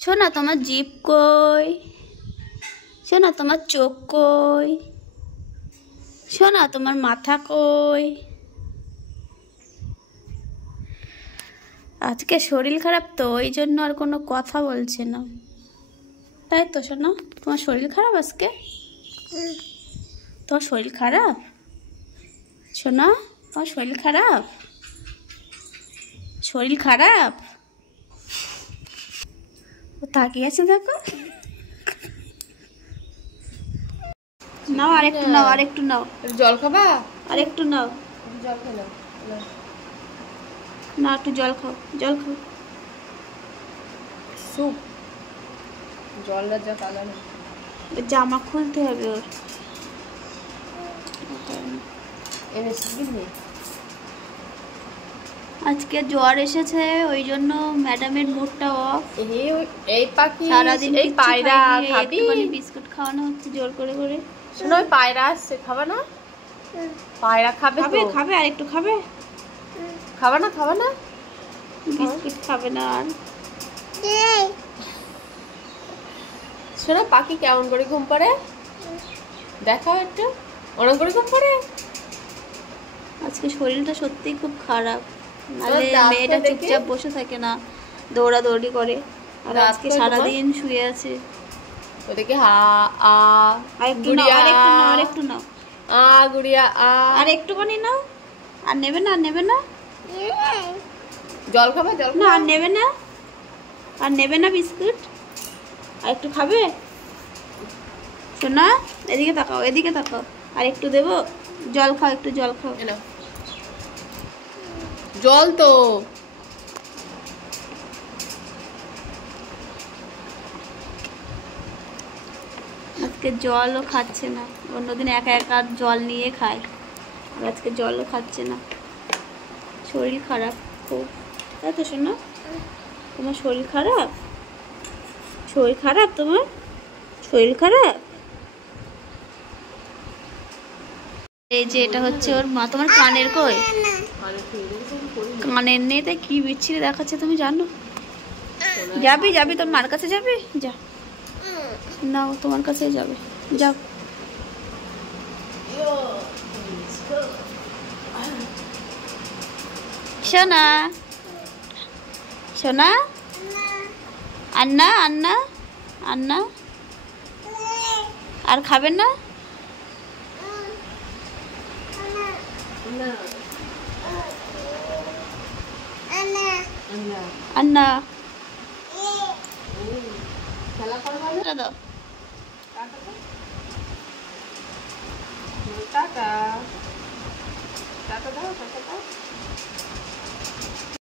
শোনা তোমার জিভ কই? শোনা তোমার চোখ কই? শোনা তোমার মাথা কই? আজকে শরীর খারাপ তো ওই জন্য আর কোনো কথা বলছে না, তাই তো? শোনা তোমার শরীর খারাপ আজকে? তোমার শরীর খারাপ? শোনা তোমার শরীর খারাপ? শরীর খারাপ? ও তাকিয়ে আছে, দেখো। নাও আরেকটু নাও, আরেকটু নাও। জল খাবা? আরেকটু নাও। জল খেলো না, একটু জল খাও, জল খাও। স্যুপ জলটা যা কালার। জামা খুলতে হবে ওর। আজকে জ্বর এসেছে ওই জন্য ম্যাডামের মুডটা অফ। এই পাখি সারাদিন এই পায়রা খাবি? একটুখানি বিস্কুট খাওয়ানো হচ্ছে জোর করে করে। শোনো, ওই পায়রা আসছে, খাবা না? পায়রা খাবে খাবে তো? খাবে আর একটু খাবে। খাবা না? খাবা না? বিস্কুট খাবে না আর। শোনো, পাখি কেমন করে ঘুম পাড়ে দেখাও একটু। অনেক করে ঘুম পাড়ে। আজকে শরীরটা সত্যিই খুব খারাপ, ওর নাহলে দাঁত তো মেয়েটা দেখে। চুপচাপ বসে থাকে না, দৌড়াদৌড়ি করে। আর দাঁত আজকে তো সারাদিন শুয়ে আছে। ওদেরকে হা আ আরেকটু নাও, গুড়িয়া আরেকটু নাও, আরেকটু নাও। আ গুড়িয়া আ। আর একটুখানি নাও। আর নেবে না, আর নেবে না। জল খাবা? জল না খাবা? আর নেবে না, আর নেবে না বিস্কুট। আর একটু খাবে? শোনা, এদিকে তাকাও, এদিকে তাকাও। আর একটু দেবো? জল খাও, একটু জল খাও। এ নাও। জল তো আজকে জলও খাচ্ছে না। অন্যদিন একা একা জল নিয়ে খায়, আর আজকে জলও খাচ্ছে না। শরীর খারাপ খুব, তাই তো? শোনো, তোমার শরীর খারাপ? শরীর খারাপ তোমার? শরীর খারাপ? এই যে এটা হচ্ছে ওর মা। তোমার কানের কই? কানের নেই, তাই কি বিচ্ছিরি দেখাচ্ছে তুমি জানো? যাবি যাবি তোর মার কাছে যাবি? যা, নাও তোমার কাছে যাবে, যাও। সোনা, সোনা, আন্না, আন্না, আন্না। আর খাবেন না? আন্না দাও। টাটা টাটা দাও, টাটা দাও।